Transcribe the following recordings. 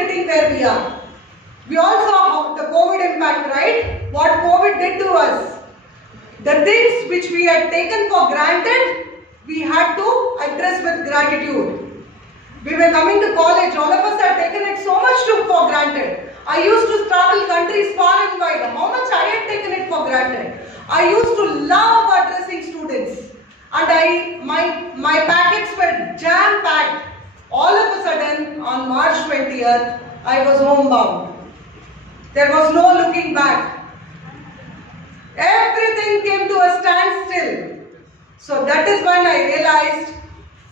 sitting where we are. We all saw how the COVID impact, right? What COVID did to us. The things which we had taken for granted, we had to address with gratitude. We were coming to college, all of us had taken it so much for granted. I used to travel countries far and wide. How much I had taken it for granted. I used to love addressing students. And my packets were jam-packed. All of a sudden, on March 20th, I was homebound. There was no looking back. Everything came to a standstill. So that is when I realized,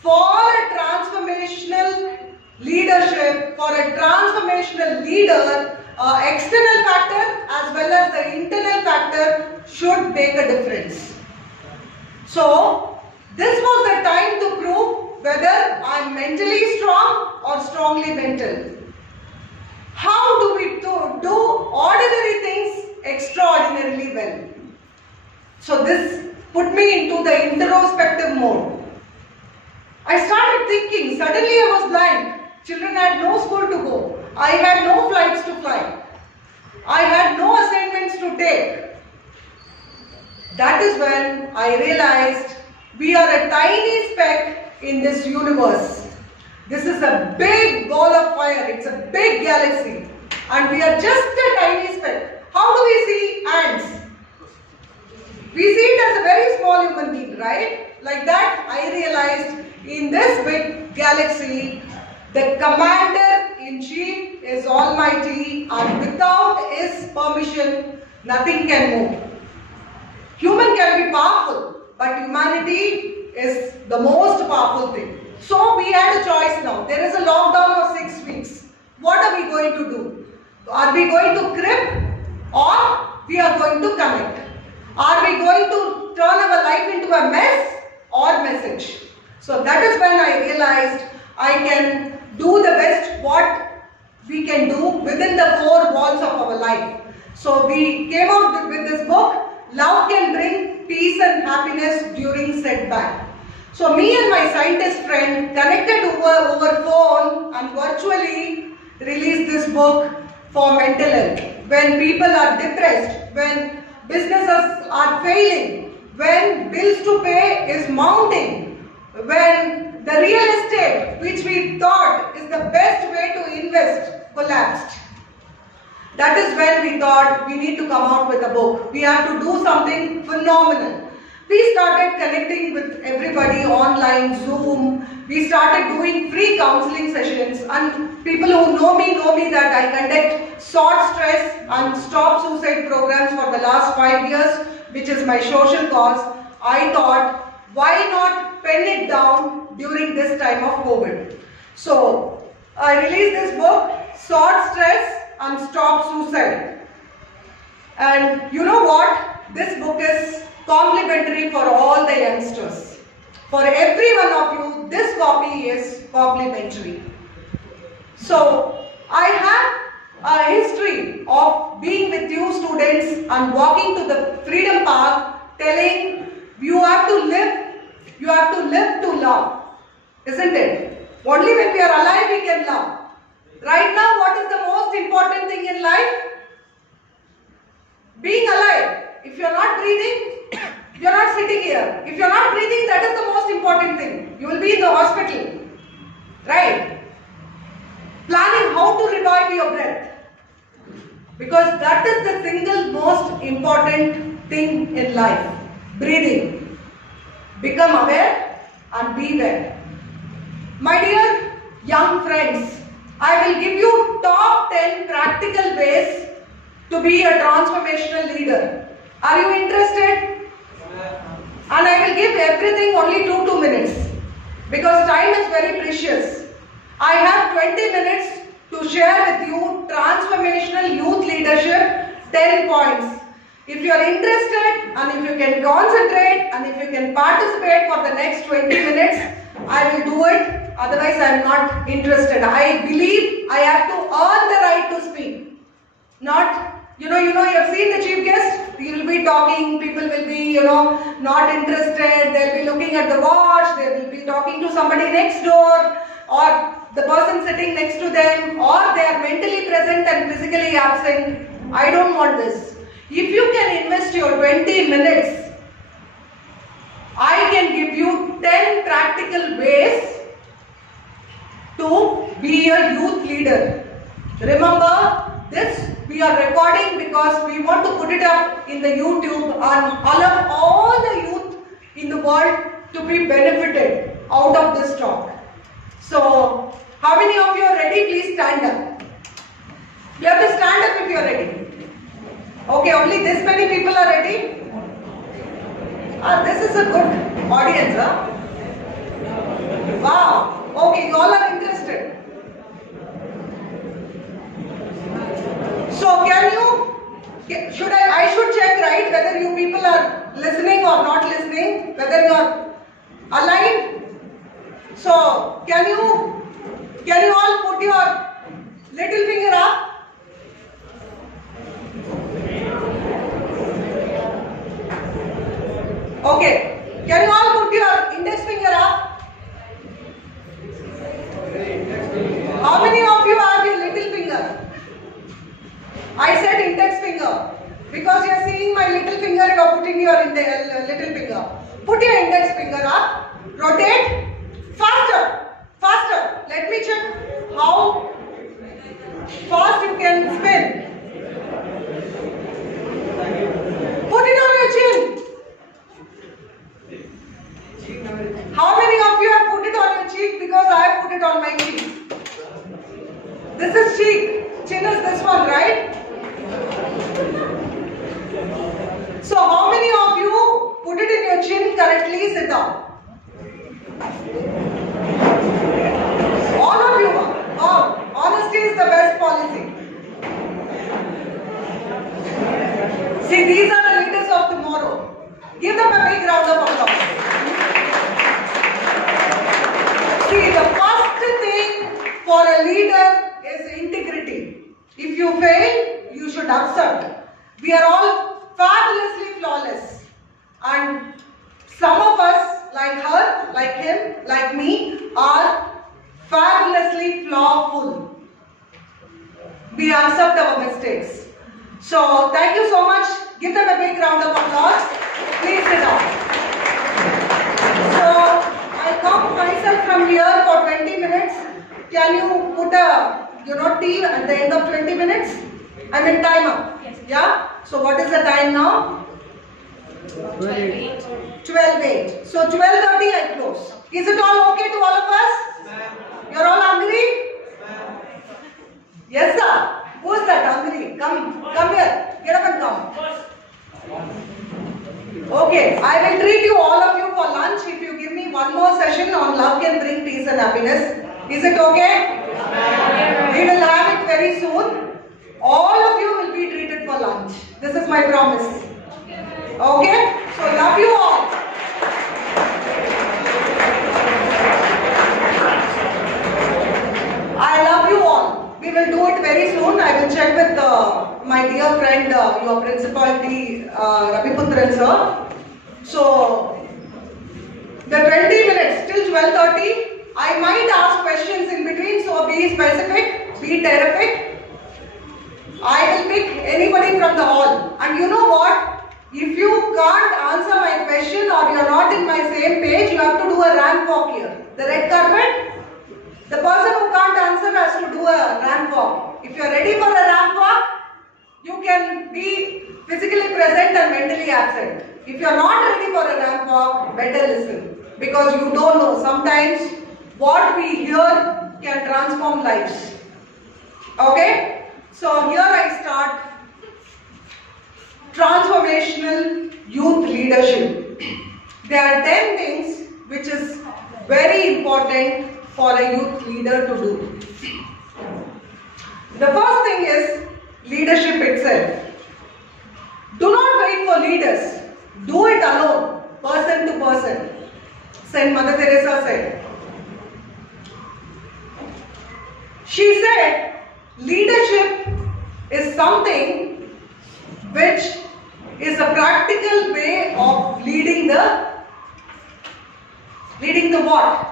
for a transformational leadership, for a transformational leader, external factor as well as the internal factor should make a difference. So this was the time to prove whether I am mentally strong or strongly mental. How do we do ordinary things extraordinarily well? So this put me into the introspective mode. I started thinking, suddenly I was blind. Children had no school to go. I had no flights to fly. I had no assignments to take. That is when I realized we are a tiny speck in this universe. This is a big ball of fire. It's a big galaxy. And we are just a tiny speck. How do we see ants? We see it as a very small human being, right? Like that, I realized in this big galaxy, the commander-in-chief is almighty, and without his permission, nothing can move. Human can be powerful, but humanity is the most powerful thing. So we had a choice now. There is a lockdown of 6 weeks. What are we going to do? Are we going to crib or we are going to connect? Are we going to turn our life into a mess or message? So that is when I realized I can do the best what we can do within the 4 walls of our life. So we came out with this book, Love Can Bring Peace and Happiness During Setback. So me and my scientist friend connected over phone and virtually released this book for mental health. When people are depressed, when businesses are failing, when bills to pay is mounting, when the real estate which we thought is the best way to invest collapsed. That is when we thought we need to come out with a book. We have to do something phenomenal. We started connecting with everybody online, Zoom. We started doing free counseling sessions, and people who know me that I conduct short stress and stop suicide programs for the last 5 years, which is my social cause. I thought, why not pen it down during this time of COVID? So I released this book, Short Stress and Stop Suicide. And you know what? This book is complimentary for all the youngsters. For every one of you, this copy is complimentary. So I have a history of being with you students and walking to the Freedom Park telling you have to live to love. Isn't it? Only when we are alive we can love. Right now, what is the most important thing in life? Being alive. If you are not breathing, you are not sitting here. If you are not breathing, that is the most important thing. You will be in the hospital. Right? Planning how to revive your breath. Because that is the single most important thing in life. Breathing. Become aware and be aware. My dear young friends, I will give you top 10 practical ways to be a transformational leader. Are you interested? And I will give everything only 2 minutes because time is very precious. I have 20 minutes to share with you transformational youth leadership 10 points. If you are interested and if you can concentrate and if you can participate for the next 20 minutes, I will do it. Otherwise, I am not interested. I believe I have to earn the right to speak. Not, you have seen the chief guest. He will be talking. People will be, not interested. They'll be looking at the watch. They will be talking to somebody next door. or the person sitting next to them, or they are mentally present and physically absent. I don't want this. If you can invest your 20 minutes, I can give you 10 practical ways to be a youth leader. Remember, this we are recording because we want to put it up in the YouTube and allow all the youth in the world to be benefited out of this talk. So, how many of you are ready? Please stand up. You have to stand up if you are ready. Okay, only this many people are ready? This is a good audience, huh? Wow. Okay, you all are interested. So can you, I should check, right, whether you people are listening or not listening, whether you are aligned. So can you all put your little finger up? Okay. Can you all put your index finger up? How many of you have your little finger? I said index finger. Because you are seeing my little finger, you are putting your little finger. Put your index finger up. Rotate. Faster. Faster. Let me check how fast you can spin. Put it on your chin. How many of you have put it on your cheek? Because I have put it on my cheek. This is cheek. Chin is this one, right? So how many of you put it in your chin correctly? Sit down. All of you. Wow. Honesty is the best policy. See, these are the leaders of tomorrow. Give them a big round of applause. See, the first thing for a leader is integrity. If you fail, you should accept. We are all fabulously flawless. And some of us, like her, like him, like me, are fabulously flawful. We accept our mistakes. So, thank you so much. Give them a big round of applause. Please sit down. So, I come myself from here for 20 minutes. Can you put a T at the end of 20 minutes? I mean timer. Yes. Yeah? So what is the time now? 12:08. 12:08. So 12:30 I close. Is it all okay to all of us? You're all hungry? Yes sir. Who's that hungry? Come here. Get up and come. Okay, I will treat you all of you for lunch if you give me one more session on love can bring peace and happiness. Is it okay? We will have it very soon. All of you will be treated for lunch. This is my promise. Okay? So love you all. I love you all. We will do it very soon. I will check with my dear friend, your principal T. Raviputran sir. So, the 20 minutes till 12:30, I might ask questions in between, so be specific, be terrific. I will pick anybody from the hall. And you know what? If you can't answer my question or you are not in my same page, you have to do a ramp walk here. The red carpet. The person who can't answer has to do a ramp walk. If you are ready for a ramp walk, you can be physically present and mentally absent. If you are not ready for a ramp walk, better listen. Because you don't know. Sometimes what we hear can transform lives. Okay? So here I start. Transformational youth leadership. There are 10 things which is very important for a youth leader to do. The first thing is leadership itself. Do not wait for leaders. Do it alone, person to person. Saint Mother Teresa said. She said, leadership is something which is a practical way of leading the what?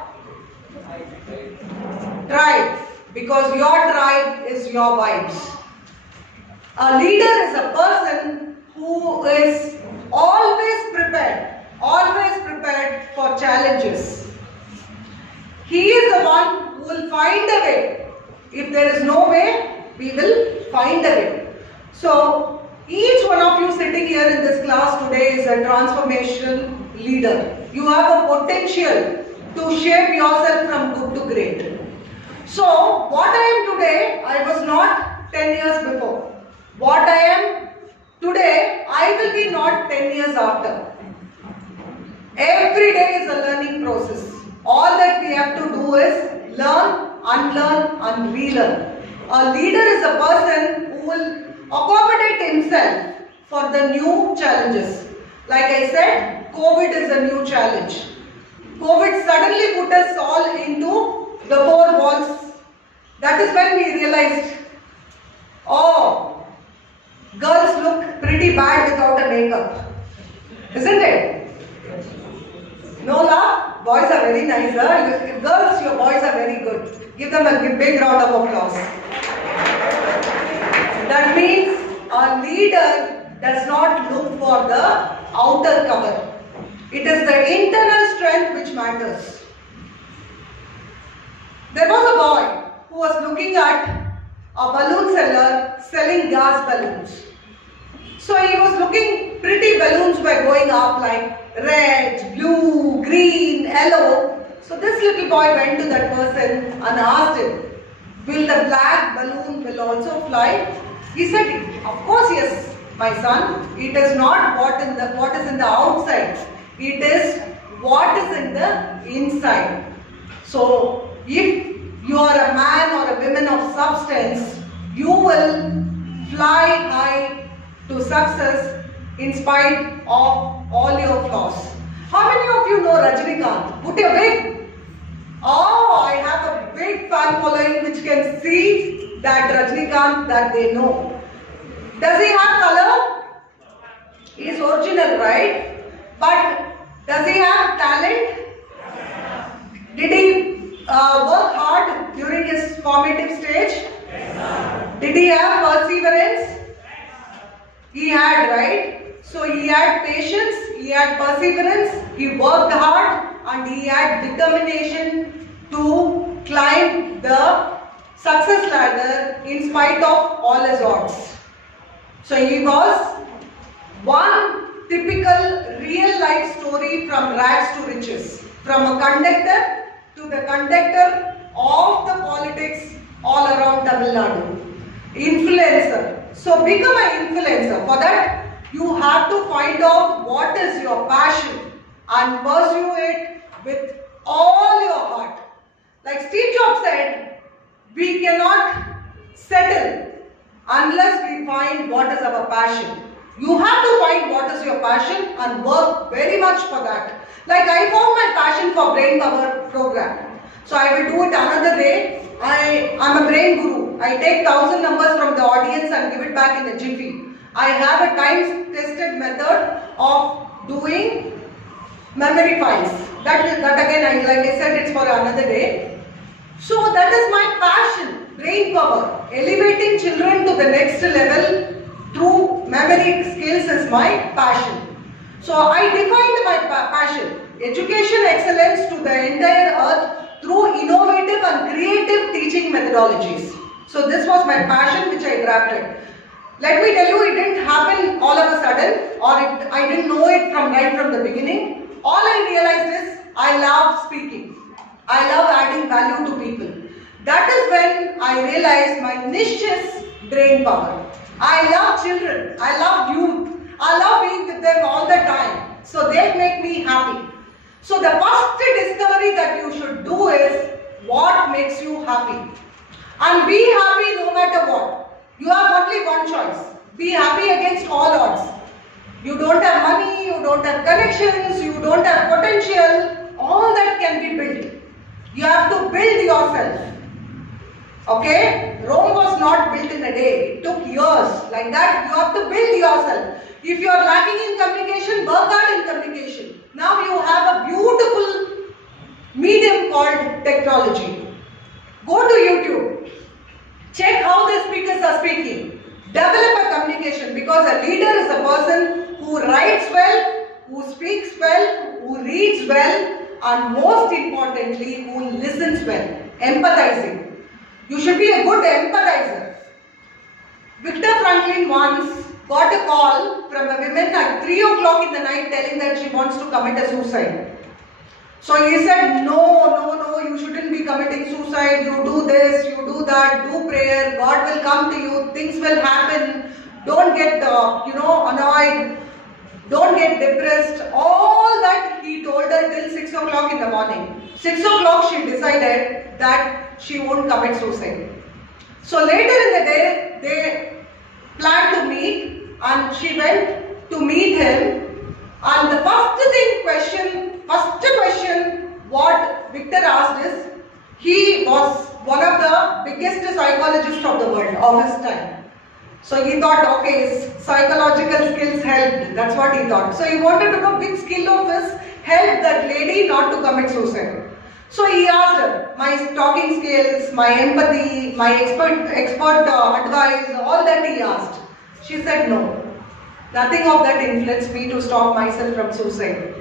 because your tribe is your vibes. A leader is a person who is always prepared for challenges. He is the one who will find a way. If there is no way, we will find a way. So, each one of you sitting here in this class today is a transformational leader. You have a potential to shape yourself from good to great. So, what I am today, I was not 10 years before. What I am today, I will be not 10 years after. Every day is a learning process. All that we have to do is learn, unlearn and relearn. A leader is a person who will accommodate himself for the new challenges. Like I said, COVID is a new challenge. COVID suddenly put us all into the four walls. That is when we realized, oh, girls look pretty bad without a makeup. Isn't it? No laugh? Boys are very nice. Huh? Girls, your boys are very good. Give them a big round of applause. That means a leader does not look for the outer cover. It is the internal strength which matters. There was a boy who was looking at a balloon seller selling gas balloons. So he was looking pretty balloons were going up like red, blue, green, yellow. So this little boy went to that person and asked him, will the black balloon will also fly? He said, of course yes, my son. It is not what is in the outside. It is what is in the inside. So if you are a man or a woman of substance, you will fly high to success in spite of all your flaws. How many of you know Rajinikanth? Put your big. Oh, I have a big fan following which can see that Rajinikanth that they know. Does he have color? He is original, right? But does he have talent? Did he work hard during his formative stage? Did he have perseverance? He had, right? So he had patience, he had perseverance, he worked hard and he had determination to climb the success ladder in spite of all his odds. So he was one typical real life story from rags to riches. From a conductor to the conductor of the politics all around Tamil Nadu. Influencer. So become an influencer. For that, you have to find out what is your passion and pursue it with all your heart. Like Steve Jobs said, we cannot settle unless we find what is our passion. You have to find what is your passion and work very much for that. Like I found my passion for Brain Power program. So I will do it another day. I am a brain guru. I take 1,000 numbers from the audience and give it back in a jiffy. I have a time-tested method of doing memory files. That again, like I said, it's for another day. So that is my passion, brain power. Elevating children to the next level through memory skills is my passion. So I defined my passion, education excellence to the entire earth through innovative and creative teaching methodologies. So this was my passion which I drafted. Let me tell you, it didn't happen all of a sudden or I didn't know it right from the beginning. All I realized is I love speaking. I love adding value to people. That is when I realized my niche is brain power. I love children. I love youth. I love being with them all the time. So they make me happy. So the first discovery that you should do is what makes you happy. And be happy no matter what. You have only one choice. Be happy against all odds. You don't have money, you don't have connections, you don't have potential. All that can be built. You have to build yourself. Okay? Rome was not built in a day. It took years. Like that, you have to build yourself. If you are lacking in communication, work hard in communication. Now you have a beautiful medium called technology. Go to YouTube. Check how the speakers are speaking. Develop a communication, because a leader is a person who writes well, who speaks well, who reads well, and most importantly, who listens well. Empathizing. You should be a good empathizer. Viktor Franklin once got a call from a woman at 3 o'clock in the night telling that she wants to commit a suicide. So he said, no, you shouldn't be committing suicide. You do this, you do that, do prayer. God will come to you. Things will happen. Don't get, annoyed. Don't get depressed. All that he told her till 6 o'clock in the morning. 6 o'clock she decided that she won't commit suicide. So later in the day, they planned to meet, and she went to meet him. And the first question what Viktor asked is, he was one of the biggest psychologists of the world of his time. So he thought, okay, his psychological skills helped. That's what he thought. So he wanted to know which skill of his helped that lady not to commit suicide. So he asked her, my talking skills, my empathy, my expert advice, all that he asked. She said no. Nothing of that influenced me to stop myself from suicide.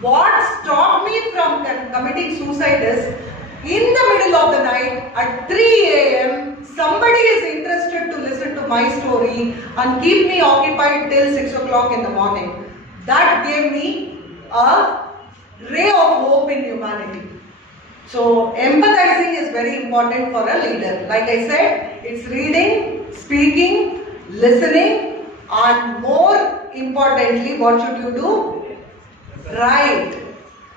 What stopped me from committing suicide is, in the middle of the night at 3 a.m. somebody is interested to listen to my story and keep me occupied till 6 o'clock in the morning. That gave me a ray of hope in humanity. So empathizing is very important for a leader. Like I said, it's reading, speaking, listening, and more importantly, what should you do? Write.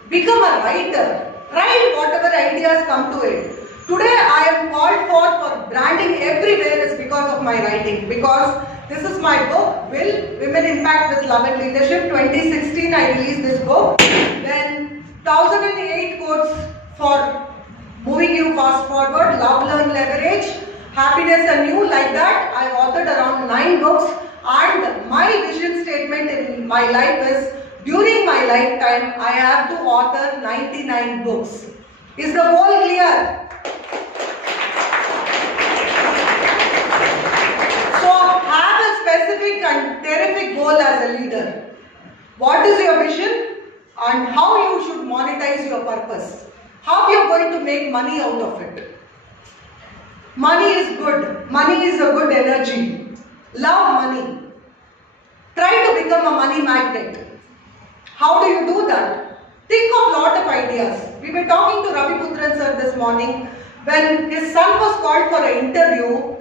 Become a writer. Write whatever ideas come to it. Today I am called for branding everywhere is because of my writing. Because this is my book, Will Women Impact with Love and Leadership. 2016 I released this book. Then 1008 quotes for moving you fast forward, Love, Learn, Leverage, Happiness and You. Like that, I authored around 9 books. And my vision statement in my life is, during my lifetime, I have to author 99 books. Is the goal clear? So have a specific and terrific goal as a leader. What is your vision and how you should monetize your purpose? How you are going to make money out of it? Money is good. Money is a good energy. Love money. Try to become a money magnet. How do you do that? Think of lot of ideas. We were talking to Ravi Putran sir this morning. When his son was called for an interview,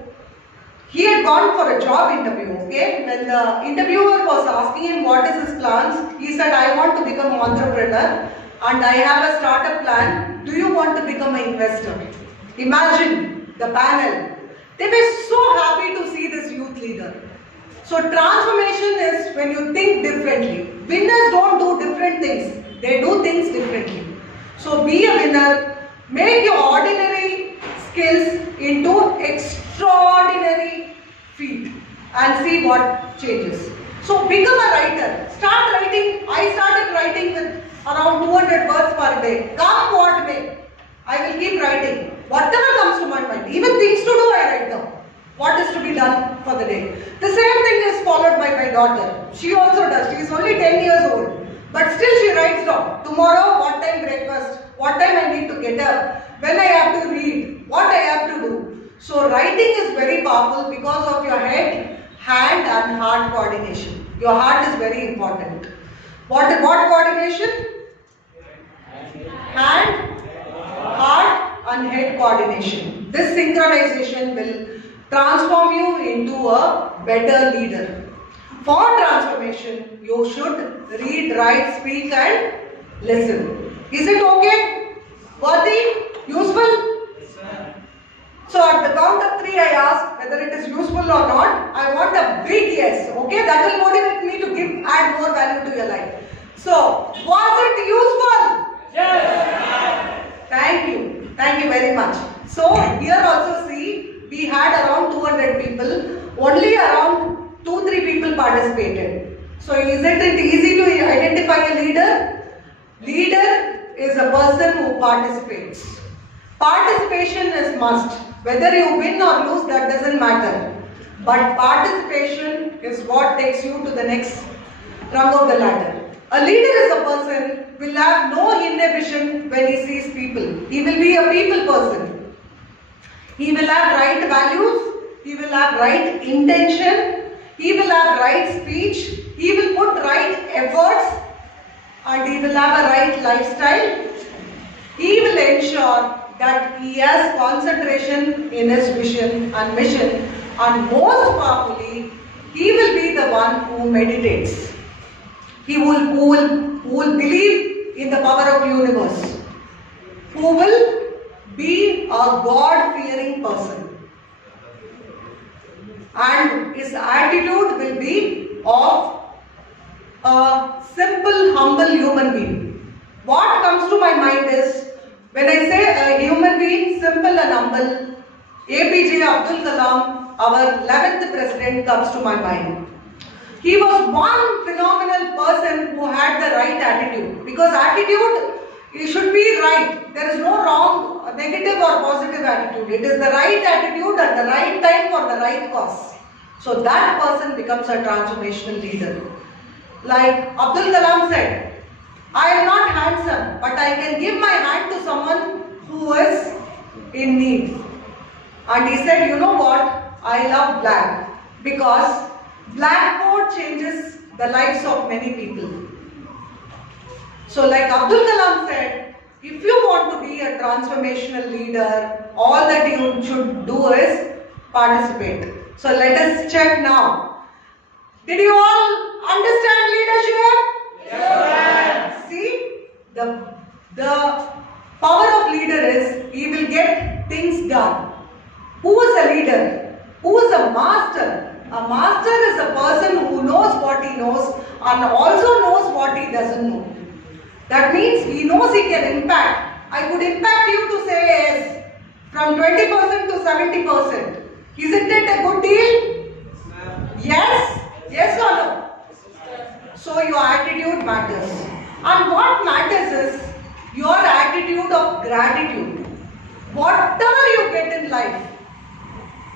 he had gone for a job interview, okay? When the interviewer was asking him what is his plans, he said, I want to become an entrepreneur and I have a startup plan. Do you want to become an investor? Imagine the panel. They were so happy to see this youth leader. So transformation is when you think differently. Winners don't do different things. They do things differently. So be a winner. Make your ordinary skills into extraordinary feat and see what changes. So become a writer. Start writing. I started writing with around 200 words per day. Come what may, I will keep writing. Whatever comes to my mind. Even things to do, I write down. What is to be done for the day. The same thing is followed by my daughter. She also does. She is only 10 years old. But still she writes down. Tomorrow, what time breakfast? What time I need to get up? When I have to read? What I have to do? So writing is very powerful because of your head, hand and heart coordination. Your heart is very important. What coordination? Hand, heart and head coordination. This synchronization will transform you into a better leader. For transformation, you should read, write, speak and listen. Is it okay? Worthy? Useful? Yes, so at the count of 3 I ask whether it is useful or not. I want a big yes. Okay? That will motivate me to add more value to your life. So, was it useful? Yes. Thank you. Thank you very much. So, here also see, we had around 200 people. Only around 2-3 people participated. So, isn't it easy to identify a leader? Leader is a person who participates. Participation Participation is must. Whether you win or lose, that doesn't matter. But participation is what takes you to the next rung of the ladder. A leader is a person who will have no inhibition when he sees people. He will be a people person. He will have right values. He will have right intention. He will have right speech. He will put right efforts. And he will have a right lifestyle. He will ensure that he has concentration in his vision and mission, and most powerfully, he will be the one who meditates. He will believe in the power of universe, who will be a God-fearing person, and his attitude will be of a simple, humble human being. What comes to my mind is, when I say a human being, simple and humble, APJ Abdul Kalam, our 11th president, comes to my mind. He was one phenomenal person who had the right attitude. Because attitude, it should be right. There is no wrong, negative or positive attitude. It is the right attitude at the right time for the right cause. So that person becomes a transformational leader. Like Abdul Kalam said, I am not handsome, but I can give my hand to someone who is in need. And he said, you know what? I love black, because blackboard changes the lives of many people. So like Abdul Kalam said, if you want to be a transformational leader, all that you should do is participate. So let us check now. Did you all understand leadership? Yes. See, the power of leader is he will get things done. Who is a leader? Who is a master? A master is a person who knows what he knows and also knows what he doesn't know. That means he knows he can impact. I could impact you to say yes, from 20% to 70%. Isn't it a good deal? Yes? Yes or no? So your attitude matters. And what matters is your attitude of gratitude. Whatever you get in life,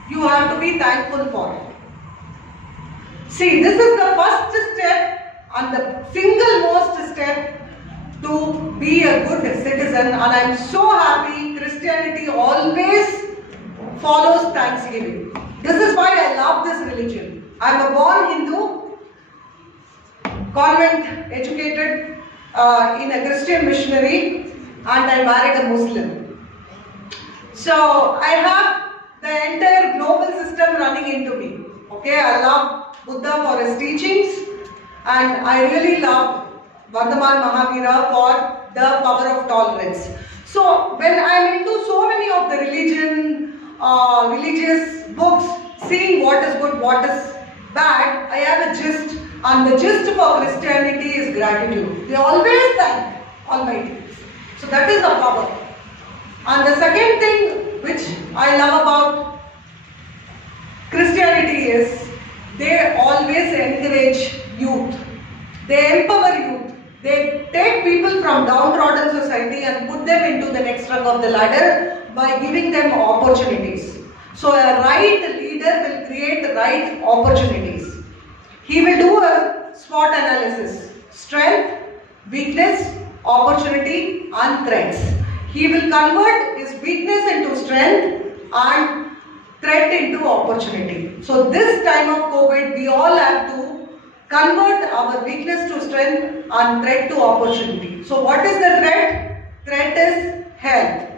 you have to be thankful for it. See, this is the first step and the single most step to be a good citizen, and I am so happy Christianity always follows Thanksgiving. This is why I love this religion. I am a born Hindu, convent educated in a Christian missionary, and I married a Muslim. So I have the entire global system running into me. Okay, I love Buddha for his teachings, and I really love Vardhaman Mahavira for the power of tolerance. So when I am into so many of the religious books, seeing what is good, what is bad, I have a gist, and the gist for Christianity is gratitude. They always thank Almighty. So that is the power. And the second thing which I love about Christianity is they always encourage youth. They empower youth. They take people from downtrodden society and put them into the next rung of the ladder by giving them opportunities. So a right leader will create right opportunities. He will do a SWOT analysis: strength, weakness, opportunity and threats. He will convert his weakness into strength and threat into opportunity. So this time of COVID, we all have to convert our weakness to strength and threat to opportunity. So what is the threat? Threat is health.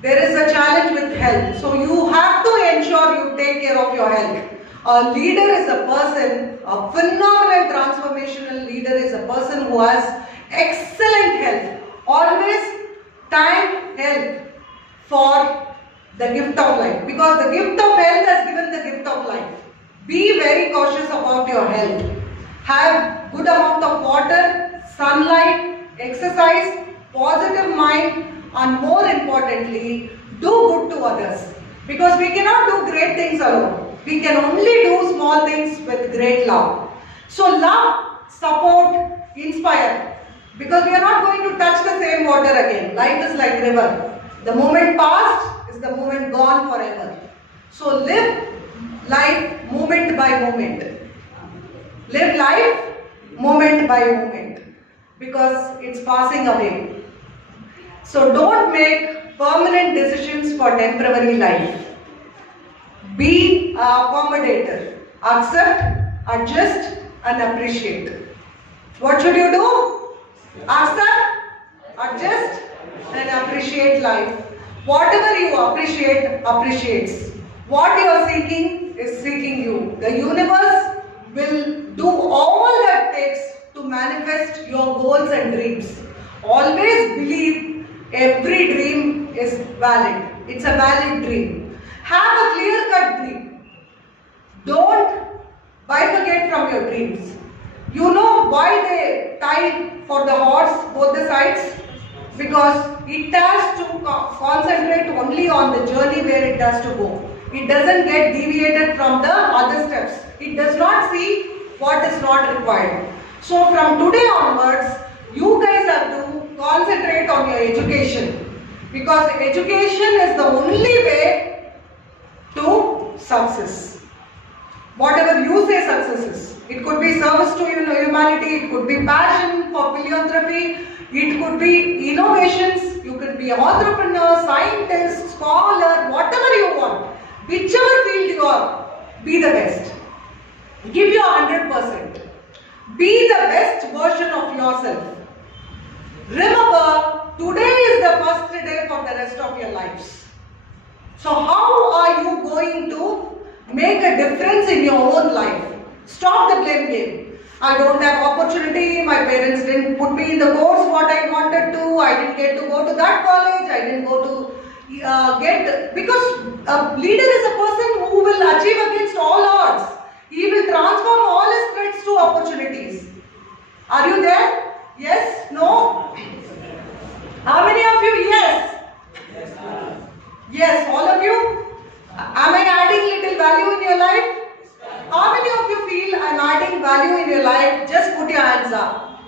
There is a challenge with health. So you have to ensure you take care of your health. A leader is a person, a phenomenal transformational leader is a person who has excellent health. Always thank health for the gift of life, because the gift of health has given the gift of life. Be very cautious about your health. Have good amount of water, sunlight, exercise, positive mind, and more importantly, do good to others. Because we cannot do great things alone. We can only do small things with great love. So love, support, inspire. Because we are not going to touch the same water again. Life is like river. The moment passed the moment gone forever. So live life moment by moment. Live life moment by moment, because it's passing away. So don't make permanent decisions for temporary life. Be an accommodator. Accept, adjust and appreciate. What should you do? Accept, adjust and appreciate life. Whatever you appreciate, appreciates. What you are seeking is seeking you. The universe will do all that takes to manifest your goals and dreams. Always believe every dream is valid. It's a valid dream. Have a clear-cut dream. Don't bifurcate from your dreams. You know why they tie for the horse both the sides? Because it has to concentrate only on the journey where it has to go. It doesn't get deviated from the other steps. It does not see what is not required. So from today onwards, you guys have to concentrate on your education, because education is the only way to success. Whatever you say success is. It could be service to humanity, it could be passion for philanthropy, it could be innovations, you could be an entrepreneur, scientist, scholar, whatever you want. Whichever field you are, be the best. Give your 100%. Be the best version of yourself. Remember, today is the first day for the rest of your lives. So how are you going to make a difference in your own life? Stop the blame game. I don't have opportunity, my parents didn't put me in the course what I wanted to, I didn't get to go to that college, I didn't go to because a leader is a person who will achieve against all odds. He will transform all his threats to opportunities. Are you there? Yes? No? How many of you? Yes? Yes, all of you? Am I adding little value in your life? How many of you feel I am adding value in your life? Just put your hands up.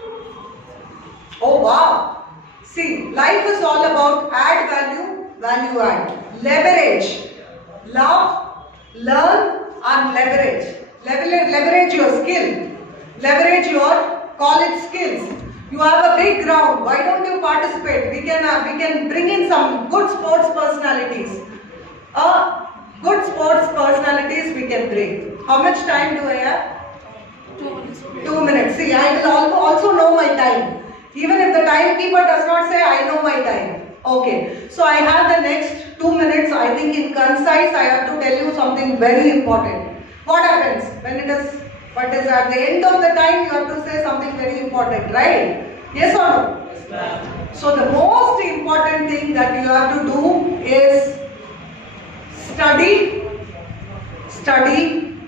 Oh wow. See, life is all about add value, value add. Leverage. Love, learn and leverage. Leverage your skill. Leverage your college skills. You have a big ground. Why don't you participate? We can bring in some good sports personalities. Good sports personalities we can bring. How much time do I have? 2 minutes. 2 minutes. See, I will also know my time. Even if the timekeeper does not say, I know my time. Okay. So I have the next 2 minutes. I think in concise, I have to tell you something very important. What happens when it is at the end of the time, you have to say something very important, right? Yes or no? Yes, ma'am. So the most important thing that you have to do is study, study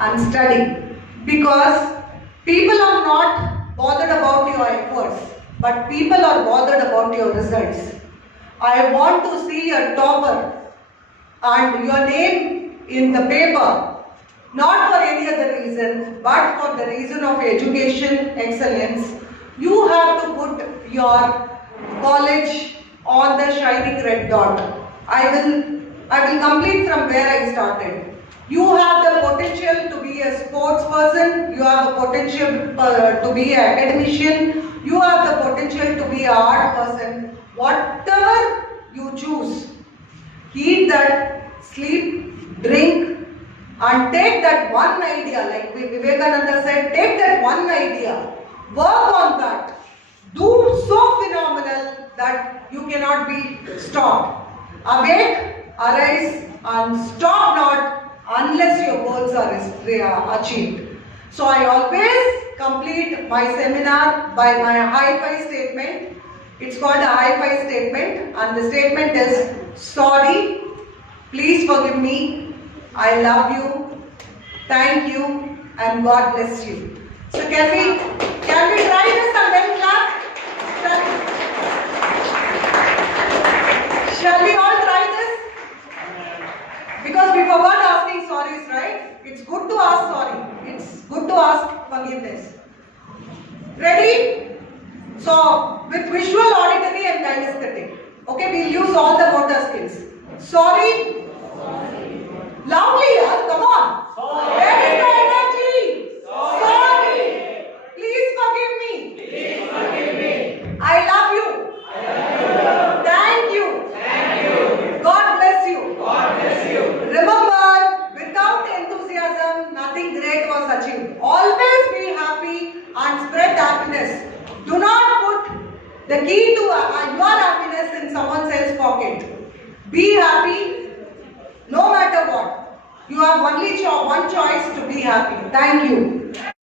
and study, because people are not bothered about your efforts, but people are bothered about your results. I want to see a topper and your name in the paper, not for any other reason, but for the reason of education excellence. You have to put your college on the shining red dot. I will complete from where I started. You have the potential to be a sports person, you have the potential to be an academician, you have the potential to be an art person. Whatever you choose, eat that, sleep, drink and take that one idea, like Vivekananda said, take that one idea, work on that, do so phenomenal that you cannot be stopped. Awake, arise and stop not unless your goals are achieved. So I always complete my seminar by my high-five statement. It's called a high-five statement and the statement is, sorry, please forgive me, I love you, thank you and God bless you. So can we try this and then clap? Shall we all try this? Because we forgot asking sorries, right? It's good to ask sorry. It's good to ask forgiveness. Ready? So, with visual, auditory and kinesthetic. Okay, we'll use all the motor skills. Sorry? Loudly, yaar, come on. Where is the energy? Sorry. Please forgive me. I love you. Thank you. God bless you. Remember, without enthusiasm, nothing great was achieved. Always be happy and spread happiness. Do not put the key to your happiness in someone else's pocket. Be happy no matter what. You have only one choice to be happy. Thank you.